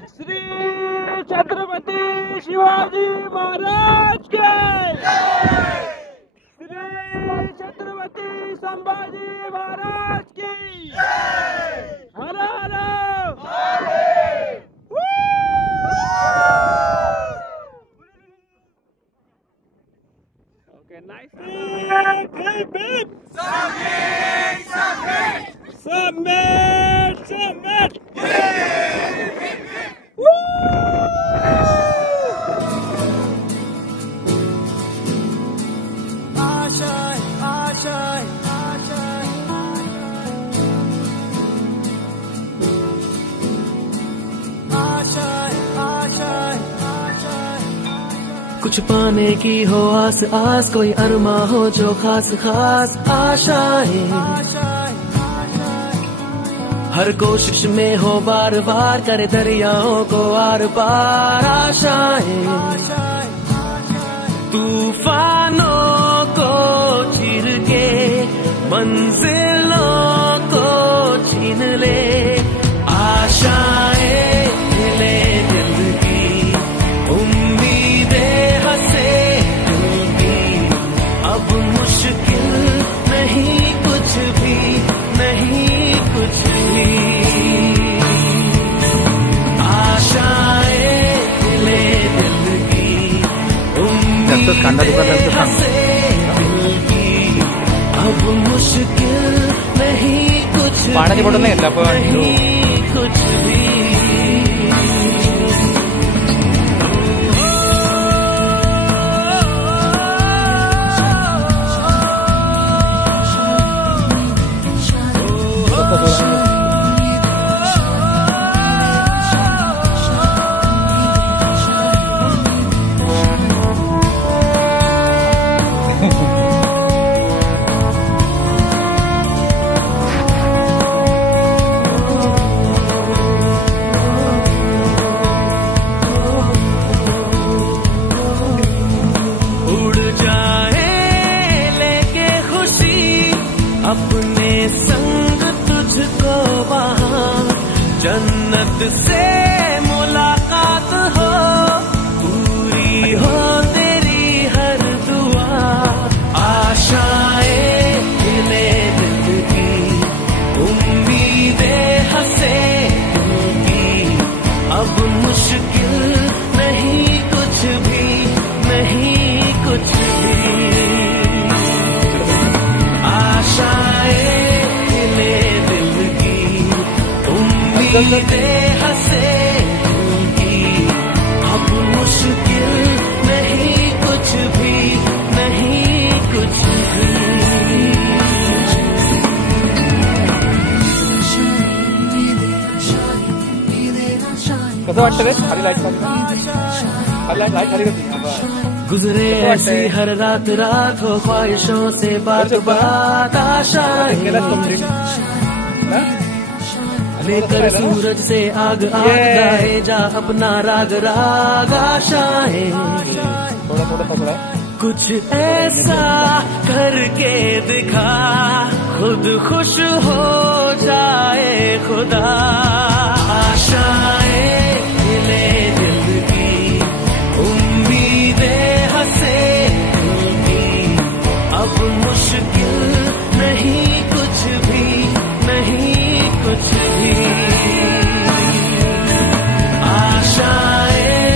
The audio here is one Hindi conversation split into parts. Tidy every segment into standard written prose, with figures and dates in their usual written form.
श्री छत्रपति शिवाजी महाराज के, श्री छत्रपति संभाजी महाराज की। हर हर Okay, nice. Submit. कुछ पाने की हो आस आस, कोई अरमा हो जो खास खास आशाएं, हर कोशिश में हो बार बार, करे दरियाओं को आर पार आशाएं, तूफानों को चीर के मंजिलों को छीन ले, आशाएं ले दिल की, उम्मीदें हंसे दिल की, अब मुश्किल नहीं कुछ भी, नहीं कुछ भी, आशाएं ले दिल की, उम्मीदें हंसे दिल की, अब मुश्किल नहीं कुछ भी, नहीं कुछ भी। अपने संग तुझको वहाँ जन्नत से मुलाकात हो, पूरी हो तेरी हर दुआ, आशाएं खिले दिल की, उम्मीदें हंसे दिल की, अब मुश्किल नहीं कुछ भी, नहीं कुछ भी, आशाएं खिले दिल की, उम्मीदें हंसे दिल की, अब मुश्किल नहीं कुछ भी, नहीं कुछ भी। कसं वाटतं रे? खाली लाईट खाली गुजरे ऐसी हर रात रात हो, ख्वाहिशों से बात बात, आशाएं लेकर सूरज से आग आग, गाए जा अपना राग राग, आशाएं कुछ ऐसा करके दिखा, खुद खुश हो जाए खुदा, आशाएं ले दिल की, उम्मीदें हंसे दिल की, अब मुश्किल नहीं कुछ भी, नहीं कुछ भी, आशाएं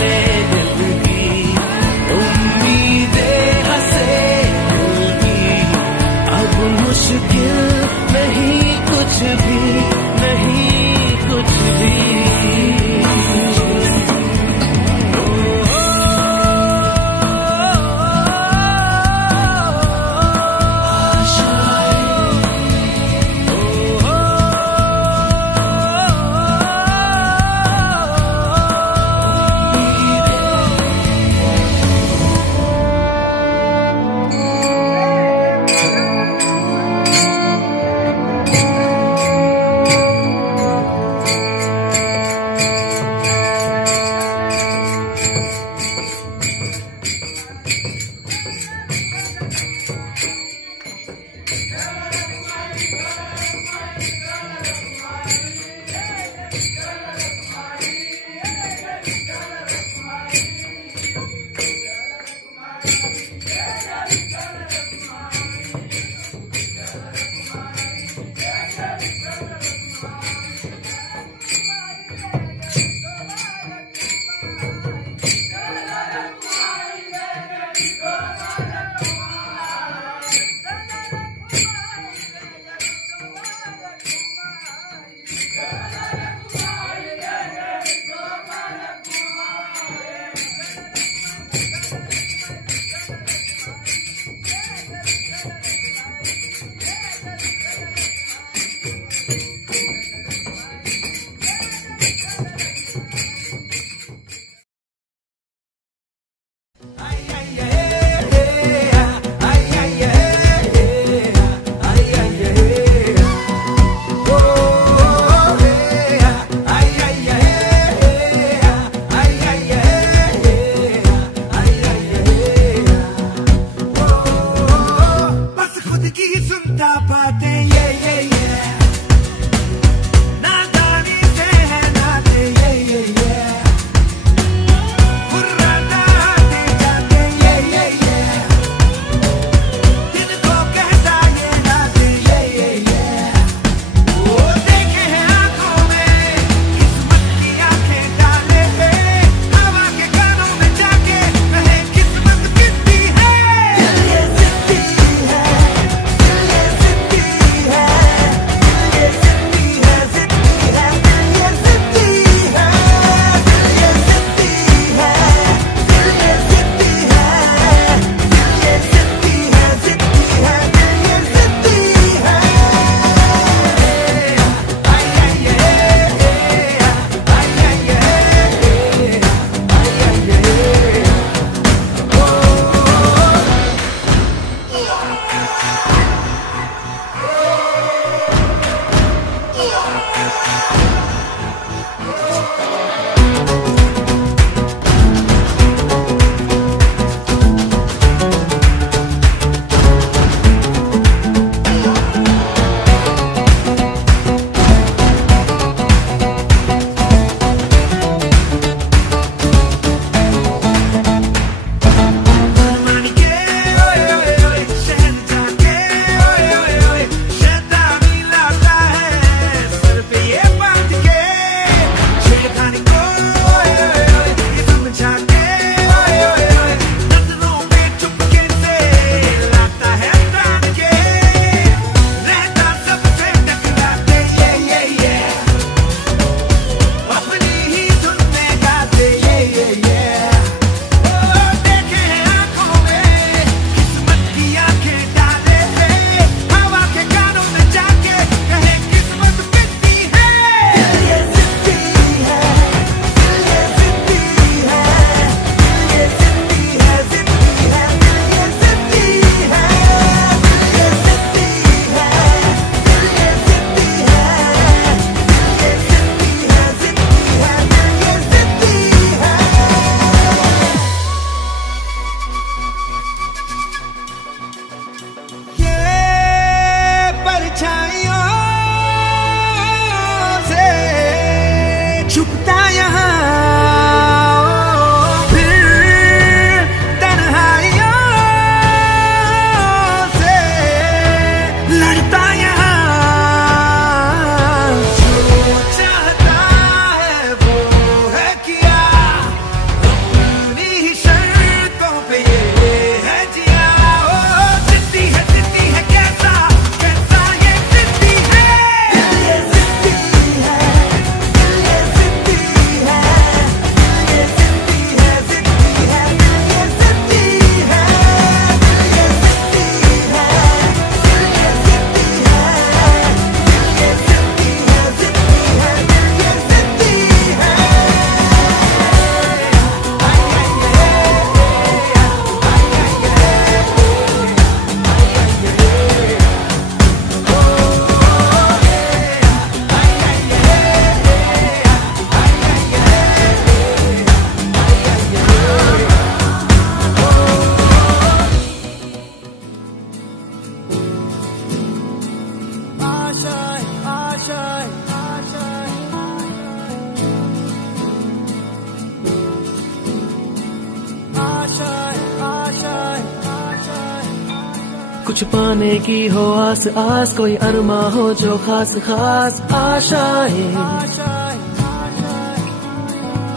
ले दिल की, उम्मीदें हंसे दिल की, अब मुश्किल नहीं कुछ भी, नहीं कुछ भी। कुछ पाने की हो आस आस, कोई अरमा हो जो खास खास आशाएं,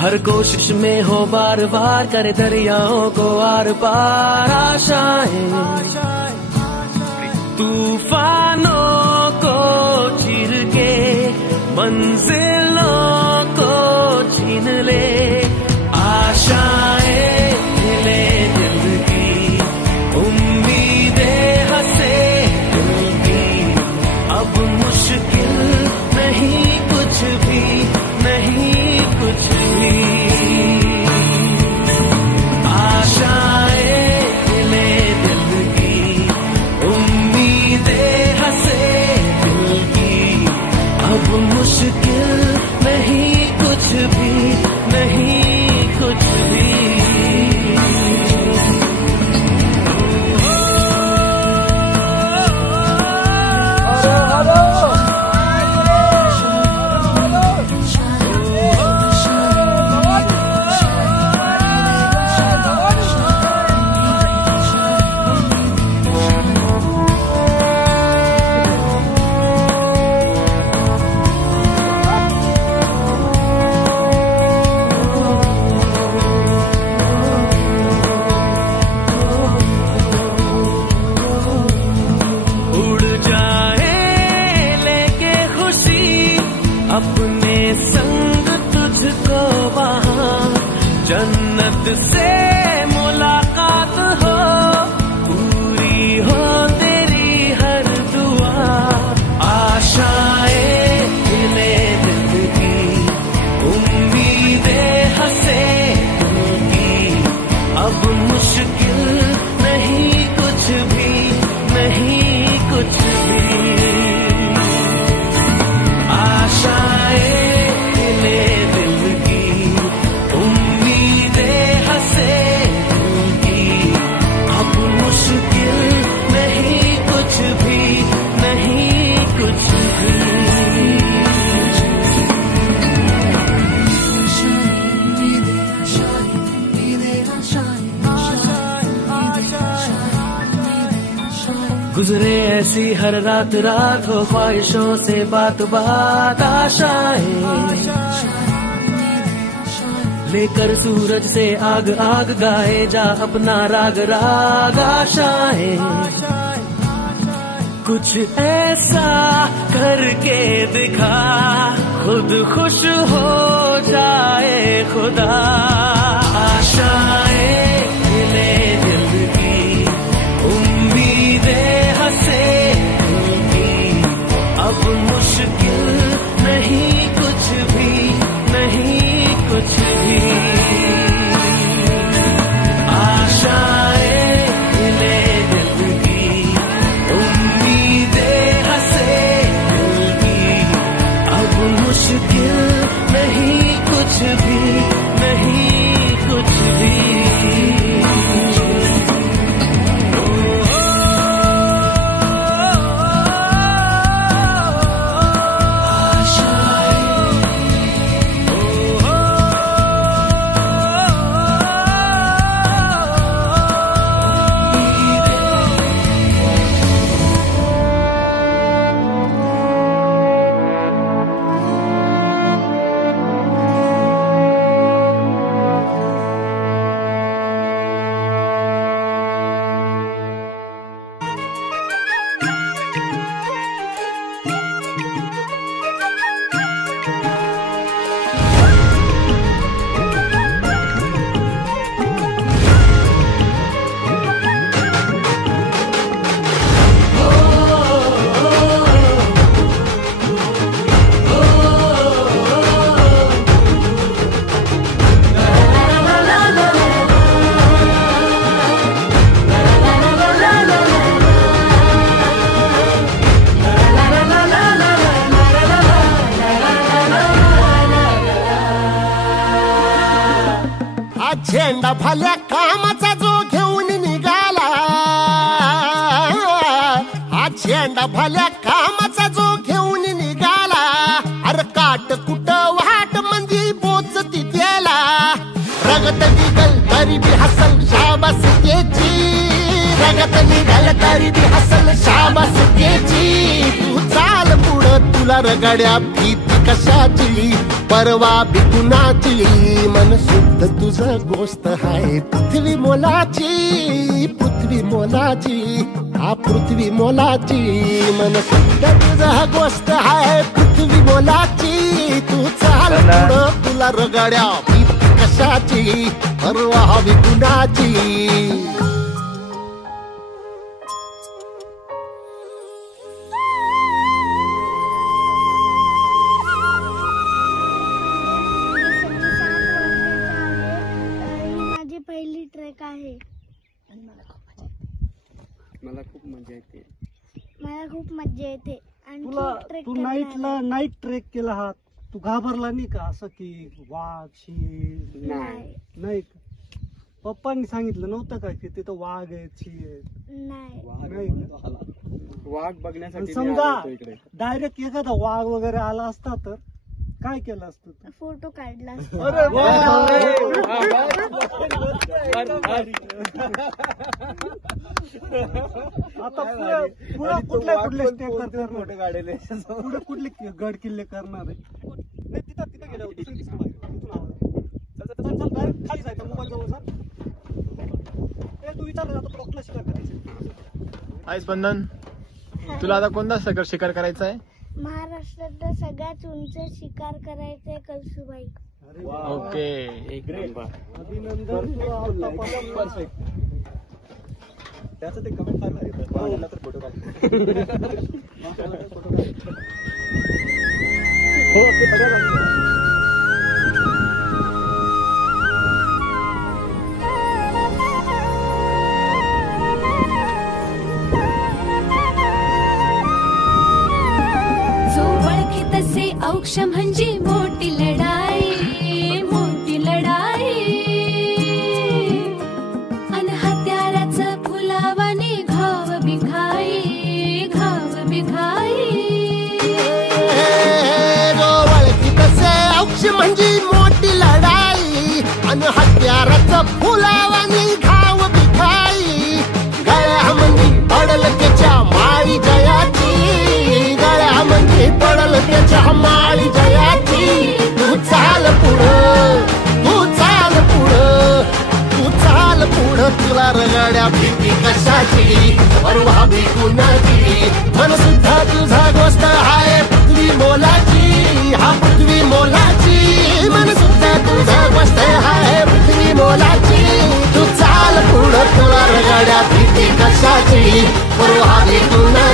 हर कोशिश में हो बार बार, करे दरियाओं को आर पार आशाएं, तूफानों को चीर के मंजिलों को छीन ले, आशाएं मिले दिल की, उम्मीदें हंसे दिल की, अब मुश्किल नहीं कुछ भी, नहीं कुछ भी, आशाएं मिले दिल की, उम्मीदें हंसे दिल की, अब मुश्किल नहीं कुछ भी, नहीं कुछ भी। अपने संग तुझको वहाँ जन्नत से मुलाकात हो, पूरी हो तेरी हर दुआ, आशाएं मिले दिल की, उम्मीदें हंसे दिल की, अब मुश्किल नहीं कुछ भी, नहीं कुछ भी, आशाएं मिले दिल की, उम्मीदें हंसे दिल की, अब मुश्किल नहीं कुछ भी, नहीं कुछ भी। गुजरे ऐसी हर रात रात, हो ख्वाहिशों से बात बात, आशाएं लेकर सूरज से आग आग, गाए जा अपना राग राग, आशाएं कुछ ऐसा करके दिखा, खुद खुश हो जाए खुदा, आशाएं मिले दिल की, उम्मीदें हंसे दिल की, अब मुश्किल नहीं कुछ भी, नहीं कुछ भी, आशाएं मिले दिल की, उम्मीदें हंसे दिल की, अब मुश्किल नहीं कुछ भी, नहीं कुछ भी। झेंडा भल्या कामाचा जो घेऊन निघाला, हा झेंडा भल्या कामाचा जो घेऊन निघाला, अरे काट कुट वाट मंदी बोचती त्याला, रगत निघल तरी बी हसल शाबास त्याची, रगत निघल तरी बी हसल शाबास त्याची. तू चाल पुढं तुला रगड्या भीती कशाची, परवा बी कुणाची. मन शुद्ध तुझं गोष्ट हाय पृथ्वी मोलाची, पृथ्वी मोलाची, हा पृथ्वी मोलाची. मन शुद्ध तुझं गोष्ट हाय पृथ्वी मोलाची. तू चाल पुढं तुला रगड्या भीती कशाची, परवा बी कुणाची. पहिली ट्रेक आहे. मला खूप मजा येते. मला खूप मजा येते. तुला तू नाईट ट्रेक केला आहात, तू घाबरला नाही का असं की वाघ शी? नाही पप्पांनी सांगितलं नव्हतं का की तिथं वाघ आहेत, शी आहेत? नाही. वाघ बघण्यासाठी समजा डायरेक्ट एखादा वाघ वगैरे आला असता तर काय केलं असतं? फोटो काढला. आता पुढे कुठले स्टेप पुढे कुठले गड किल्ले करणार आहे? तिथं गेल्यावर खाली जायचं मोबाईल जवळ सर. तू विचारलं आता तुला शिकार करायचं. हाय स्पंदन, तुला आता कोणता शिकार करायचा आहे? महाराष्ट्रातला सगळ्यात उंच शिकार करायचंय कळसुबाई. ओके, अभिनंदन. त्याचं ते कमेंट फार भारी होतं. तर फोटो काढ. हो ते बघा. औक्ष म्हणजे मोठी लढाई, मोठी लढाई. अन हत्याराचं फुलावाने घाव बिघाई, घाव बिघाई. ओळखी तसे औक्ष म्हणजे मोठी लढाई, अन हत्याराचं फुलावाने घाव बिघाई. गळ्यामध्ये पडल त्याच्या माळी जयाची, गळ्यामध्ये पडल त्याच्या माळी जयाची. तू चाल पुढं, तू चाल पुढं, तू चाल पुढं. तुला रगड्या भीती कशाची, परवा बी कुणाची. मन सुद्धा तुझा गोष्ट हाय पृथ्वी मोलाची, हा पृथ्वी मोलाची. मन सुद्धा तुझा गोष्ट हाय पृथ्वी मोलाची. तू चाल पुढं तुला रगड्या भीती कशाची, परवा बी कुणाची.